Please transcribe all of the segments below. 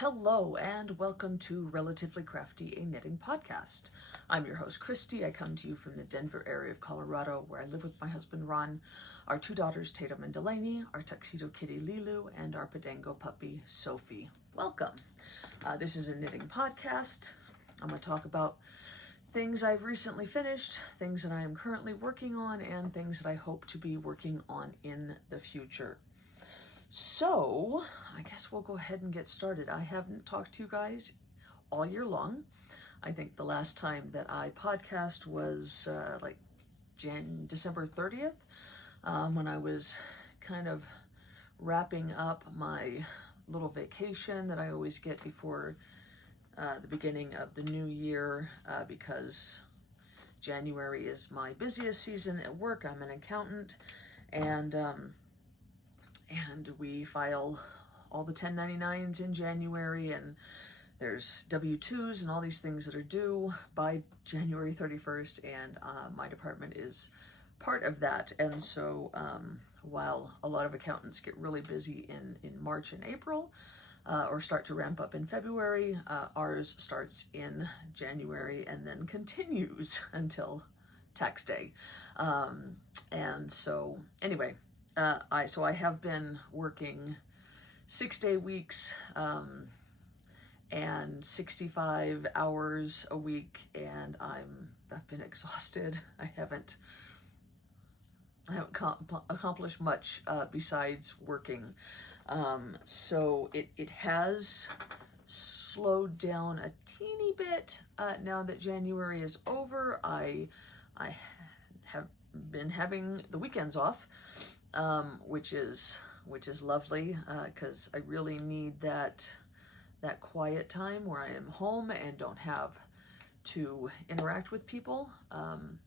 Hello and welcome to Relatively Crafty, a knitting podcast. I'm your host, Christy. I come to you from the Denver area of Colorado, where I live with my husband, Ron, our two daughters, Tatum and Delaney, our tuxedo kitty, Lilu, and our Podango puppy, Sophie. Welcome. This is a knitting podcast. I'm going to talk about things I've recently finished, things that I am currently working on, and things that I hope to be working on in the future. So, I guess we'll go ahead and get started. I haven't talked to you guys all year long. I think the last time that I podcast was December 30th, when I was kind of wrapping up my little vacation that I always get before the beginning of the new year, because January is my busiest season at work. I'm an accountant, and we file all the 1099s in January, and there's W-2s and all these things that are due by January 31st, and my department is part of that. And so while a lot of accountants get really busy in March and April, or start to ramp up in February, ours starts in January and then continues until tax day. And so anyway, I have been working 6-day weeks and 65 hours a week, and I've been exhausted. I haven't accomplished much besides working. So it has slowed down a teeny bit now that January is over. I have been having the weekends off, which is lovely, because I really need that quiet time where I am home and don't have to interact with people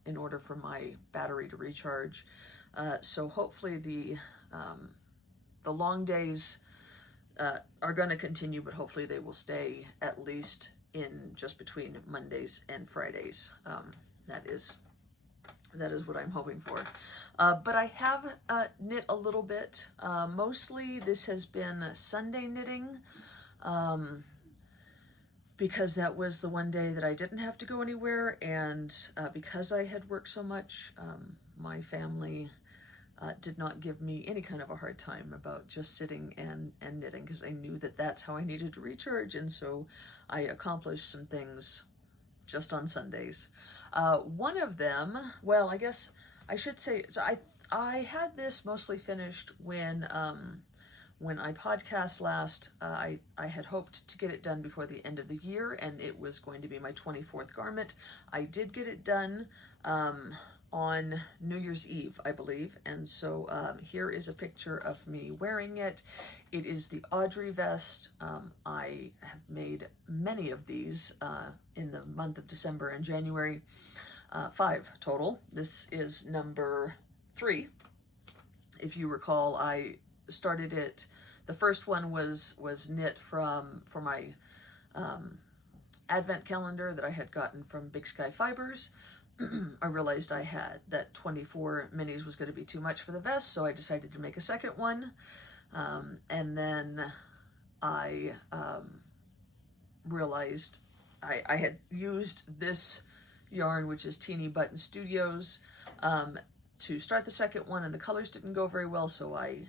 in order for my battery to recharge. So hopefully the long days are going to continue, but hopefully they will stay at least in just between Mondays and Fridays. That is what I'm hoping for. But I have knit a little bit. Mostly this has been Sunday knitting, because that was the one day that I didn't have to go anywhere, and because I had worked so much, my family did not give me any kind of a hard time about just sitting and knitting, because I knew that that's how I needed to recharge, and so I accomplished some things just on Sundays. One of them, well, I guess I should say, so I had this mostly finished when I podcast last. I had hoped to get it done before the end of the year, and it was going to be my 24th garment. I did get it done on New Year's Eve, I believe, and so here is a picture of me wearing it. It is the Audrey vest. I have made many of these in the month of December and January, 5 total. This is number 3. If you recall, I started it. The first one was knit for my advent calendar that I had gotten from Big Sky Fibers. I realized that 24 minis was going to be too much for the vest, so I decided to make a second one. And then I realized I had used this yarn, which is Teeny Button Studios, to start the second one, and the colors didn't go very well, so I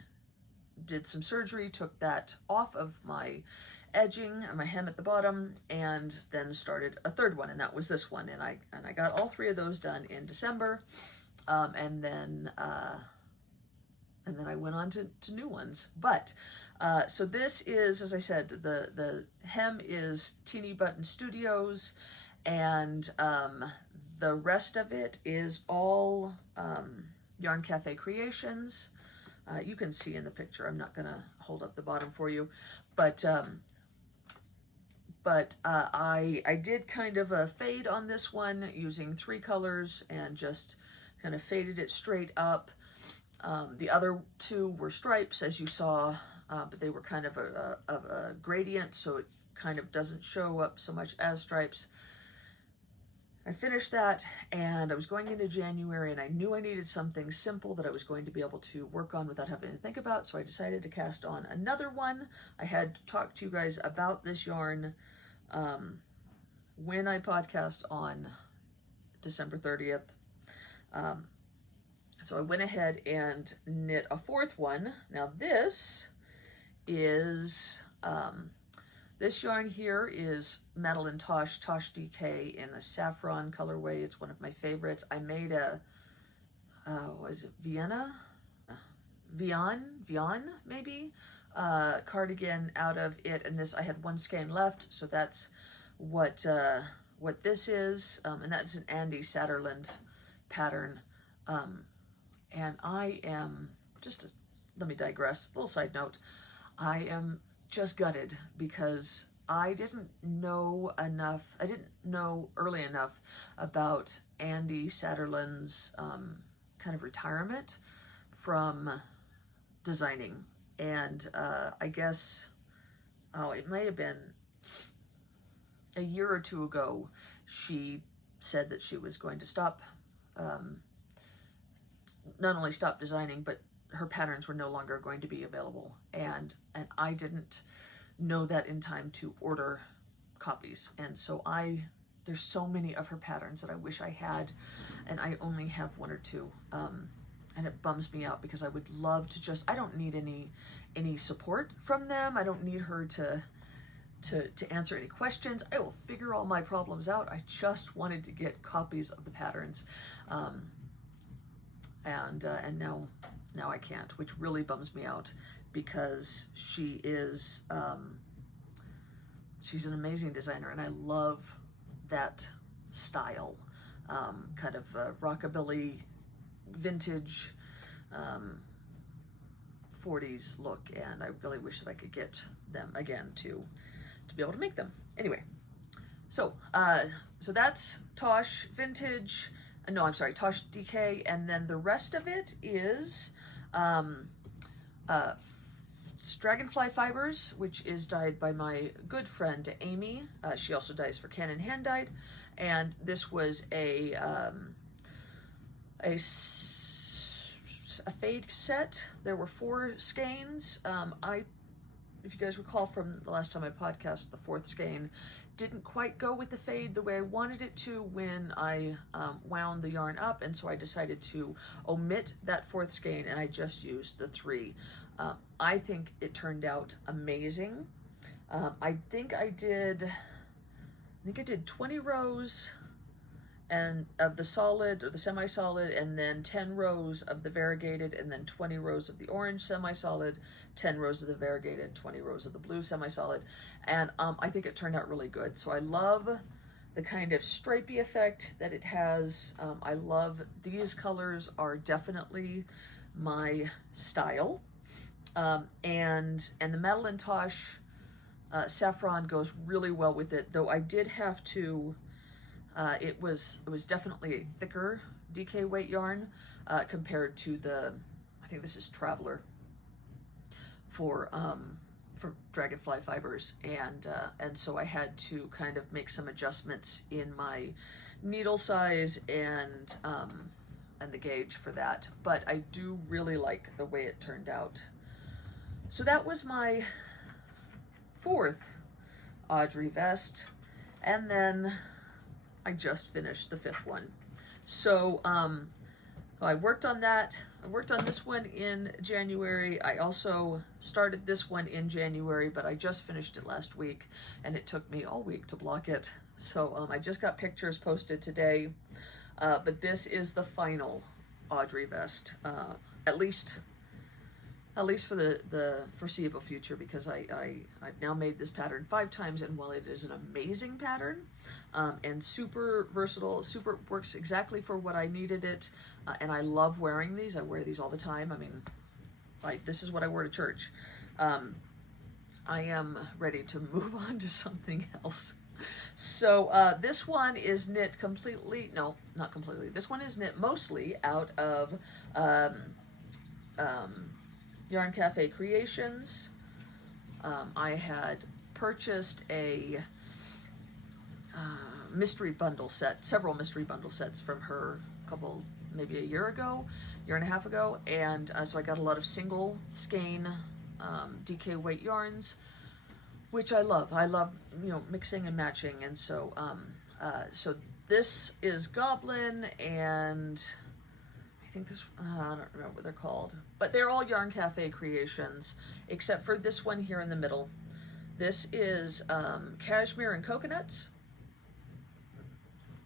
did some surgery, took that off of my edging and my hem at the bottom, and then started a third one, and that was this one, and I got all 3 of those done in December, and then I went on to new ones. But so this is, as I said, the hem is Teeny Button Studios, and the rest of it is all Yarn Cafe Creations. You can see in the picture. I'm not gonna hold up the bottom for you, but I did kind of a fade on this one using 3 colors and just kind of faded it straight up. The other 2 were stripes, as you saw, but they were kind of a gradient, so it kind of doesn't show up so much as stripes. I finished that, and I was going into January, and I knew I needed something simple that I was going to be able to work on without having to think about, so I decided to cast on another one. I had talked to you guys about this yarn when I podcast on December 30th. So I went ahead and knit a fourth one. Now this is... this yarn here is Madeline Tosh DK in the saffron colorway. It's one of my favorites. I made a, what is it, Vian maybe, cardigan out of it. And this, I had one skein left, so that's what this is. And that's an Andy Satterland pattern. And I am, let me digress, a little side note. I am just gutted because I didn't know early enough about Andy Satterland's kind of retirement from designing. And I guess, it may have been a year or two ago, she said that she was going to stop, not only stop designing, but her patterns were no longer going to be available, and I didn't know that in time to order copies, and so there's so many of her patterns that I wish I had, and I only have one or two, and it bums me out because I would love to I don't need any support from them. I don't need her to answer any questions. I will figure all my problems out. I just wanted to get copies of the patterns, and now I can't, which really bums me out because she is, she's an amazing designer, and I love that style, kind of rockabilly, vintage, 40s look, and I really wish that I could get them again to be able to make them. Anyway, so that's Tosh Vintage. No, I'm sorry, Tosh DK, and then the rest of it is Dragonfly Fibers, which is dyed by my good friend Amy. She also dyes for Canon Hand Dyed, and this was a fade set. There were 4 skeins. If you guys recall from the last time I podcast, the 4th skein didn't quite go with the fade the way I wanted it to when I wound the yarn up, and so I decided to omit that 4th skein, and I just used the 3. I think it turned out amazing. I think I did 20 rows and of the solid or the semi-solid, and then 10 rows of the variegated, and then 20 rows of the orange semi-solid, 10 rows of the variegated, 20 rows of the blue semi-solid, and I think it turned out really good. So I love the kind of stripy effect that it has. I love these colors, are definitely my style, and the Madeline Tosh saffron goes really well with it, though I did have to. It was definitely a thicker DK weight yarn compared to I think this is Traveler for Dragonfly Fibers, and so I had to kind of make some adjustments in my needle size and the gauge for that. But I do really like the way it turned out. So that was my 4th Audrey vest, and then I just finished the 5th one. So I worked on that. I worked on this one in January. I also started this one in January, but I just finished it last week, and it took me all week to block it. So I just got pictures posted today, but this is the final Audrey vest, at least for the foreseeable future, because I've now made this pattern 5 times, and while it is an amazing pattern and super versatile, super works exactly for what I needed it, and I love wearing these. I wear these all the time. I mean, this is what I wear to church. I am ready to move on to something else. So this one is knit completely, no, not completely. This one is knit mostly out of Yarn Cafe Creations. I had purchased a mystery bundle set, several mystery bundle sets from her a couple, maybe a year and a half ago, and so I got a lot of single skein DK weight yarns, which I love. I love, you know, mixing and matching, and so so this is Goblin, and I think this, I don't remember what they're called, but they're all Yarn Cafe creations, except for this one here in the middle. This is Cashmere and Coconuts.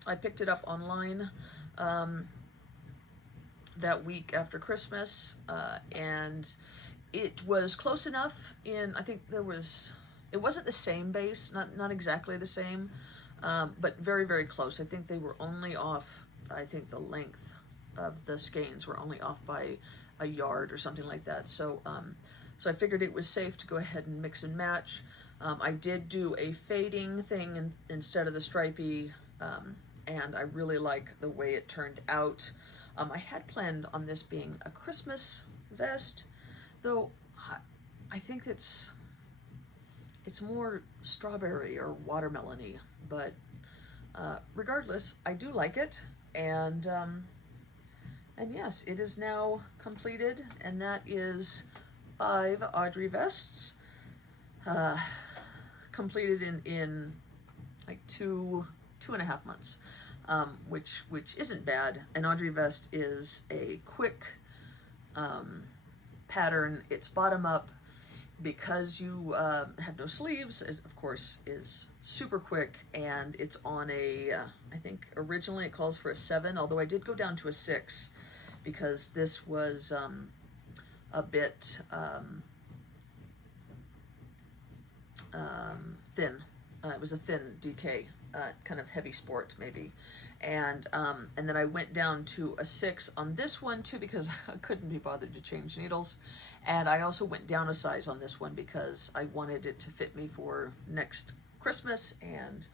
I picked it up online that week after Christmas, and it was close enough in, I think there was, it wasn't the same base, not exactly the same, but very, very close. I think they were only off, I think the length of the skeins were only off by a yard or something like that. So, so I figured it was safe to go ahead and mix and match. I did do a fading thing instead of the stripy, and I really like the way it turned out. I had planned on this being a Christmas vest, though I think it's more strawberry or watermelon-y, but regardless, I do like it, and yes, it is now completed, and that is 5 Audrey vests, completed in like 2.5 months, which isn't bad. An Audrey vest is a quick pattern. It's bottom up, because you have no sleeves, of course, is super quick, and it's on a, I think originally it calls for a 7, although I did go down to a 6, because this was a bit thin. It was a thin DK, kind of heavy sport maybe, and then I went down to a 6 on this one too, because I couldn't be bothered to change needles, and I also went down a size on this one because I wanted it to fit me for next Christmas, and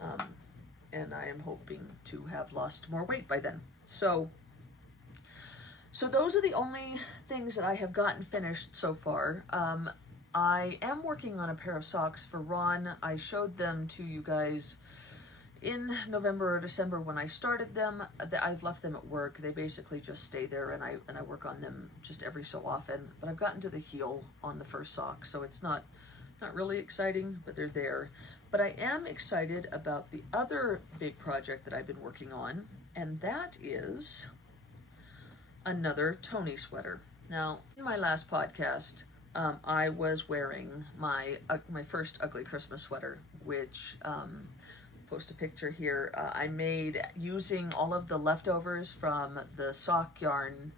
I am hoping to have lost more weight by then. So those are the only things that I have gotten finished so far. I am working on a pair of socks for Ron. I showed them to you guys in November or December when I started them. I've left them at work. They basically just stay there, and I work on them just every so often. But I've gotten to the heel on the first sock, so it's not really exciting, but they're there. But I am excited about the other big project that I've been working on, and that is another Tony sweater. Now, in my last podcast, I was wearing my first ugly Christmas sweater, which post a picture here. I made using all of the leftovers from the sock yarn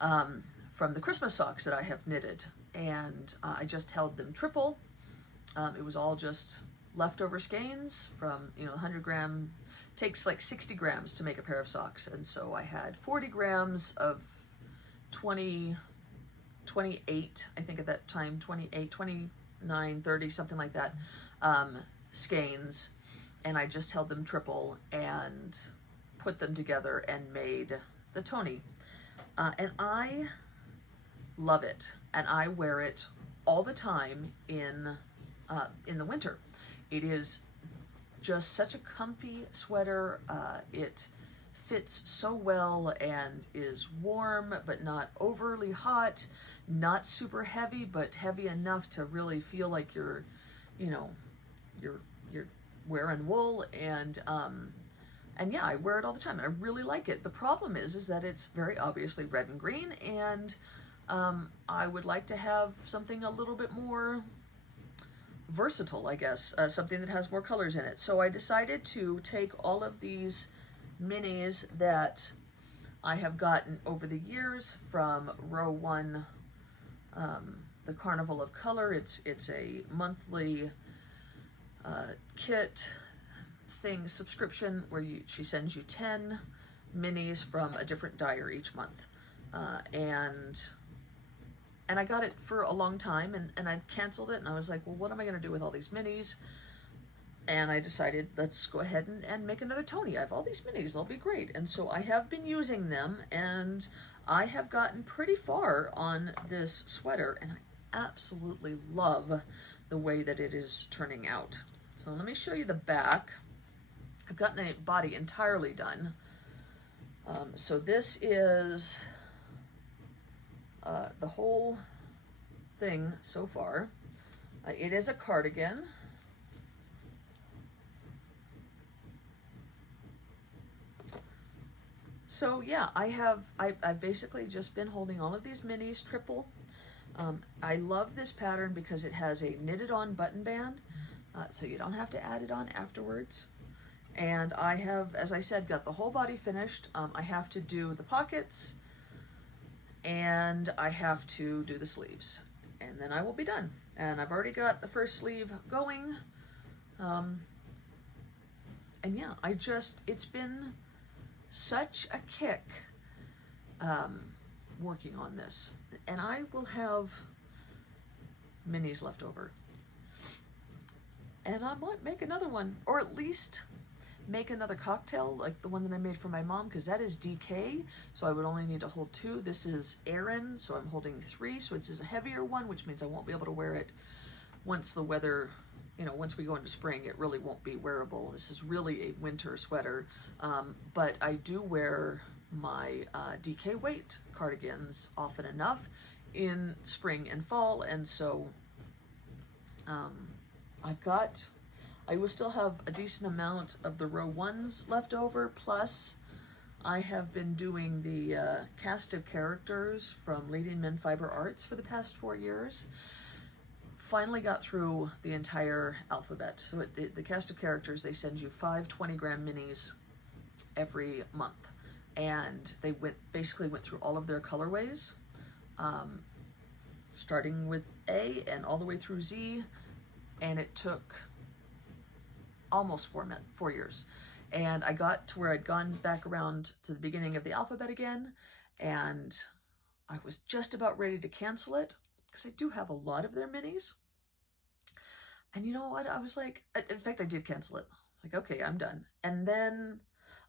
from the Christmas socks that I have knitted, and I just held them triple. It was all just leftover skeins from, you know, 100 gram, takes like 60 grams to make a pair of socks, and so I had 40 grams of 28, I think at that time, 28, 29, 30, something like that, skeins, and I just held them triple and put them together and made the Tony. And I love it, and I wear it all the time in the winter. It is just such a comfy sweater. It fits so well and is warm but not overly hot, not super heavy but heavy enough to really feel like you're wearing wool, and yeah, I wear it all the time. I really like it. The problem is that it's very obviously red and green, and I would like to have something a little bit more versatile, I guess, something that has more colors in it. So I decided to take all of these minis that I have gotten over the years from Row 1, the Carnival of Color. It's a monthly kit thing, subscription, where she sends you 10 minis from a different dyer each month, and I got it for a long time, and I canceled it, and I was like, well, what am I going to do with all these minis? And I decided, let's go ahead and make another Tony. I have all these minis, they'll be great. And so I have been using them, and I have gotten pretty far on this sweater, and I absolutely love the way that it is turning out. So let me show you the back. I've gotten the body entirely done. So this is the whole thing so far. It is a cardigan. So yeah, I've basically just been holding all of these minis triple. I love this pattern because it has a knitted on button band, so you don't have to add it on afterwards. And I have, as I said, got the whole body finished. I have to do the pockets and I have to do the sleeves, and then I will be done. And I've already got the first sleeve going. And yeah, it's been such a kick working on this, and I will have minis left over, and I might make another one, or at least make another cocktail like the one that I made for my mom, because that is DK, so I would only need to hold 2. This is Erin, so I'm holding 3, so it's a heavier one, which means I won't be able to wear it once the weather, you know, once we go into spring. It really won't be wearable. This is really a winter sweater, but I do wear my DK weight cardigans often enough in spring and fall, and so I will still have a decent amount of the row 1s left over, plus I have been doing the cast of characters from Leading Men Fiber Arts for the past 4 years. Finally got through the entire alphabet. So the cast of characters, they send you 5 20-gram minis every month, and they basically went through all of their colorways, starting with A and all the way through Z, and it took almost 4 years. And I got to where I'd gone back around to the beginning of the alphabet again, and I was just about ready to cancel it, because I do have a lot of their minis. And you know what? I was like, in fact, I did cancel it. Like, okay, I'm done. And then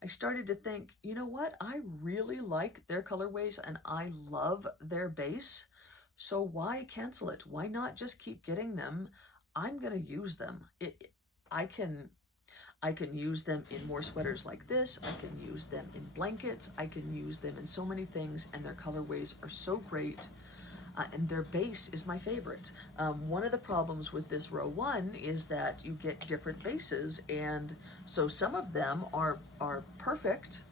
I started to think, you know what? I really like their colorways and I love their base. So why cancel it? Why not just keep getting them? I'm going to use them. I can use them in more sweaters like this. I can use them in blankets. I can use them in so many things, and their colorways are so great. And their base is my favorite. One of the problems with this row 1 is that you get different bases, and so some of them are perfect,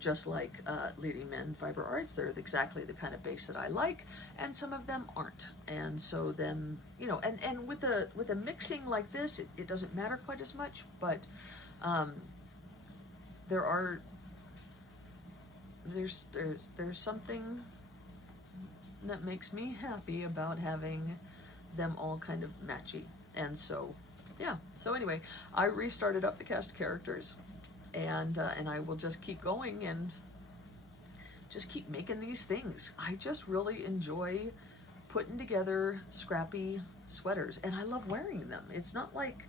just like Leading Men Fiber Arts. They're exactly the kind of base that I like, and some of them aren't. And so then, you know, and with a mixing like this, it doesn't matter quite as much, but there's something that makes me happy about having them all kind of matchy. And so yeah, so anyway, I restarted up the cast of characters, and I will just keep going and just keep making these things. I just really enjoy putting together scrappy sweaters, and I love wearing them. It's not like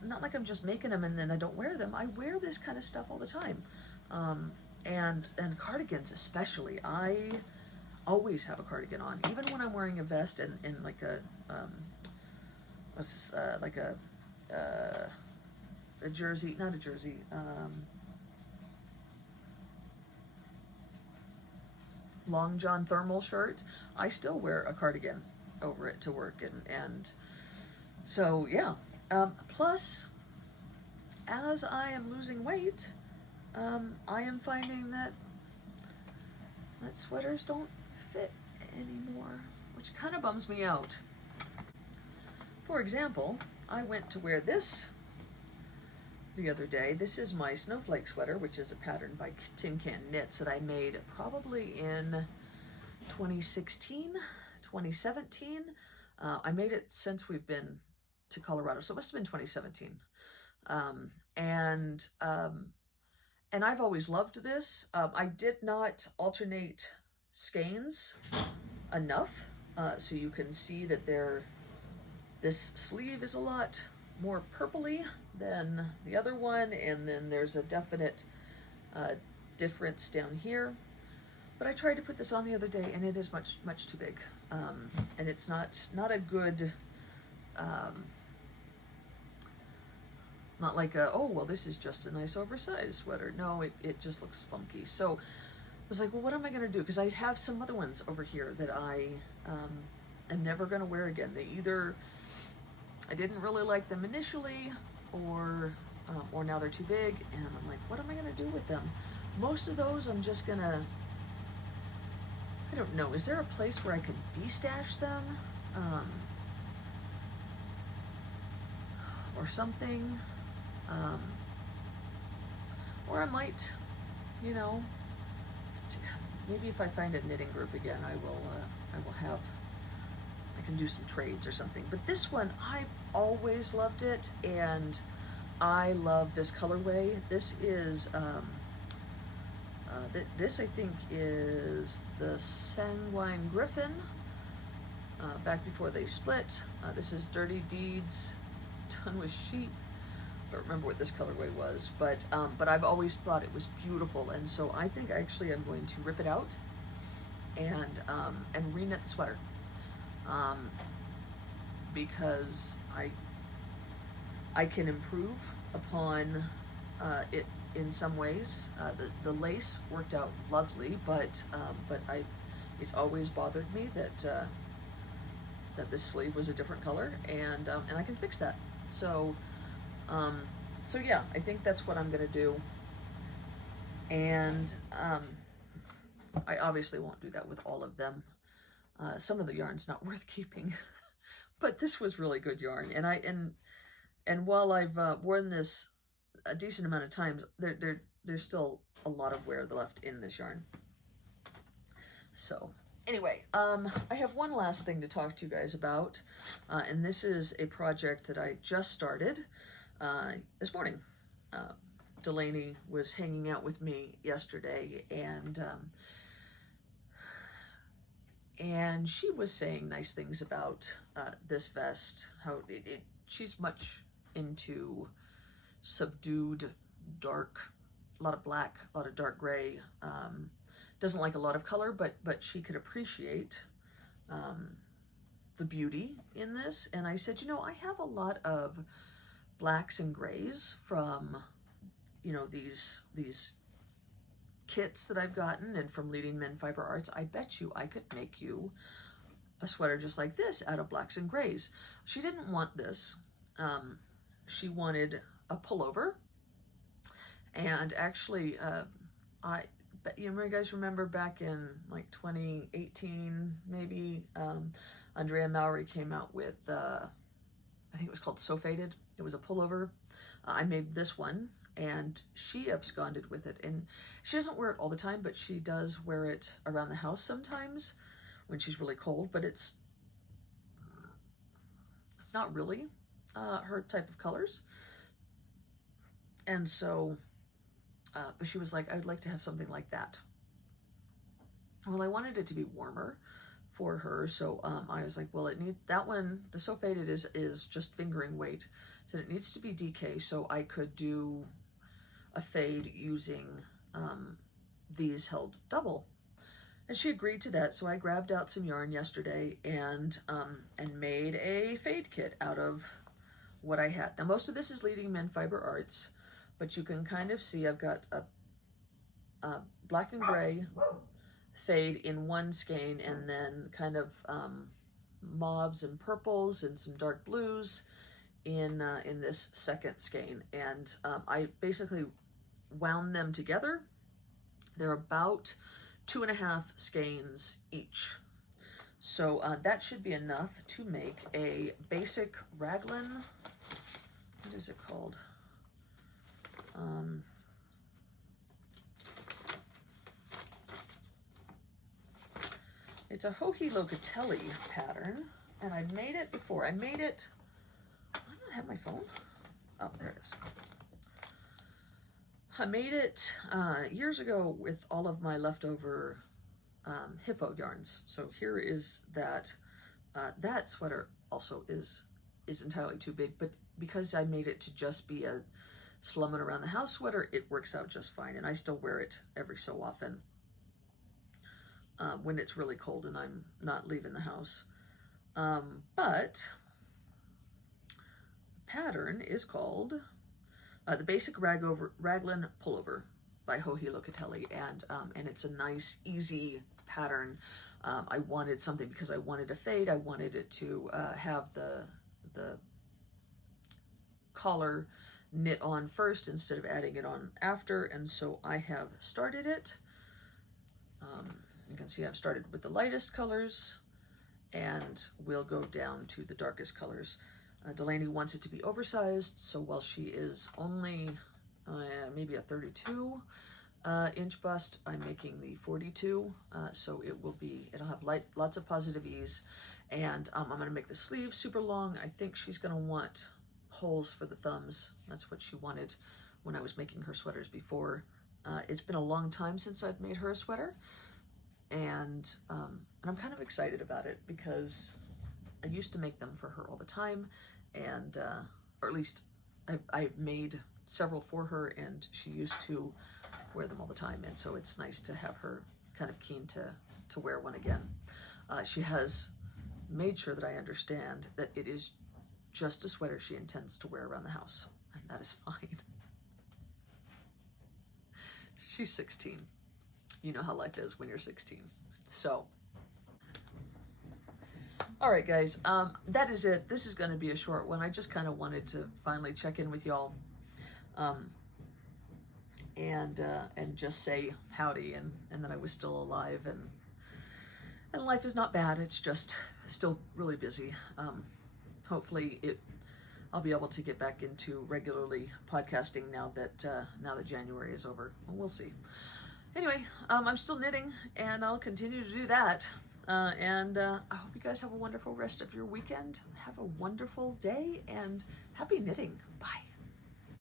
I'm just making them and then I don't wear them. I wear this kind of stuff all the time, and cardigans especially. I always have a cardigan on, even when I'm wearing a vest and like a jersey, not a jersey, long john thermal shirt. I still wear a cardigan over it to work, and so yeah. Plus, as I am losing weight, I am finding that sweaters don't fit anymore, which kind of bums me out. For example, I went to wear this the other day. This is my snowflake sweater, which is a pattern by Tin Can Knits that I made probably in 2016, 2017. I made it since we've been to Colorado, so it must have been 2017. And I've always loved this. I did not alternate skeins enough, so you can see that this sleeve is a lot more purpley than the other one, and then there's a definite difference down here. But I tried to put this on the other day, and it is much too big, and it's not a good Not like a, oh, well, this is just a nice oversized sweater. No, it just looks funky. So I was like, well, what am I going to do? Because I have some other ones over here that I am never going to wear again. They either, I didn't really like them initially, or now they're too big, and I'm like, what am I going to do with them? Most of those I'm just going to, I don't know, is there a place where I could de-stash them? Or something? Or I might, you know, maybe if I find a knitting group again, I can do some trades or something. But this one, I always loved it, and I love this colorway. This is, this I think is the Sanguine Griffin, back before they split. This is Dirty Deeds done with sheep. I don't remember what this colorway was, but I've always thought it was beautiful, and so I think actually I'm going to rip it out and re-knit the sweater, because I can improve upon it in some ways. The lace worked out lovely, but it's always bothered me that this sleeve was a different color, and I can fix that. So yeah, I think that's what I'm gonna do. And I obviously won't do that with all of them. Some of the yarn's not worth keeping, but this was really good yarn. And while I've worn this a decent amount of times, there's still a lot of wear left in this yarn. So anyway, I have one last thing to talk to you guys about, and this is a project that I just started this morning. Delaney was hanging out with me yesterday, and she was saying nice things about this vest, how she's much into subdued dark, a lot of black, a lot of dark gray. Doesn't like a lot of color, but she could appreciate the beauty in this. And I said, you know, I have a lot of blacks and grays from, you know, these kits that I've gotten and from Leading Men Fiber Arts. I bet you I could make you a sweater just like this out of blacks and grays. She didn't want this. She wanted a pullover. And actually, you guys remember back in like 2018, maybe, Andrea Mowry came out with, I think it was called So Faded. It was a pullover. I made this one, and she absconded with it. And she doesn't wear it all the time, but she does wear it around the house sometimes when she's really cold. But it's not really her type of colors. And so, but she was like, I would like to have something like that. Well, I wanted it to be warmer for her, so I was like, well, that one, the So Faded is just fingering weight, so it needs to be DK, so I could do a fade using these held double. And she agreed to that, so I grabbed out some yarn yesterday and made a fade kit out of what I had. Now, most of this is Leading Men Fiber Arts, but you can kind of see I've got a black and gray fade in one skein, and then kind of mauves and purples and some dark blues in this second skein. And I basically wound them together. They're about 2.5 skeins each. So that should be enough to make a basic raglan. What is it called? It's a Hohi Locatelli pattern, and I've made it before. I made it, I don't have my phone. Oh, there it is. I made it years ago with all of my leftover hippo yarns. So here is that. That sweater also is entirely too big, but because I made it to just be a slumming around the house sweater, it works out just fine, and I still wear it every so often when it's really cold and I'm not leaving the house. But the pattern is called the basic raglan pullover by Joji Locatelli, and it's a nice, easy pattern. I wanted something because I wanted a fade. I wanted it to have the collar knit on first instead of adding it on after, and so I have started it. You can see I've started with the lightest colors, and we'll go down to the darkest colors. Delaney wants it to be oversized, so while she is only maybe a 32 inch bust, I'm making the 42, so it'll have lots of positive ease, and I'm going to make the sleeves super long. I think she's going to want holes for the thumbs. That's what she wanted when I was making her sweaters before. It's been a long time since I've made her a sweater, and I'm kind of excited about it because I used to make them for her all the time, and or at least I've made several for her, and she used to wear them all the time, and so it's nice to have her kind of keen to wear one again. She has made sure that I understand that it is just a sweater she intends to wear around the house, and that is fine. She's 16. You know how life is when you're 16. So, all right, guys, that is it. This is going to be a short one. I just kind of wanted to finally check in with y'all, and just say howdy, and that I was still alive, and life is not bad. It's just still really busy. Hopefully I'll be able to get back into regularly podcasting now that January is over. We'll see. Anyway, I'm still knitting, and I'll continue to do that. And I hope you guys have a wonderful rest of your weekend. Have a wonderful day, and happy knitting. Bye.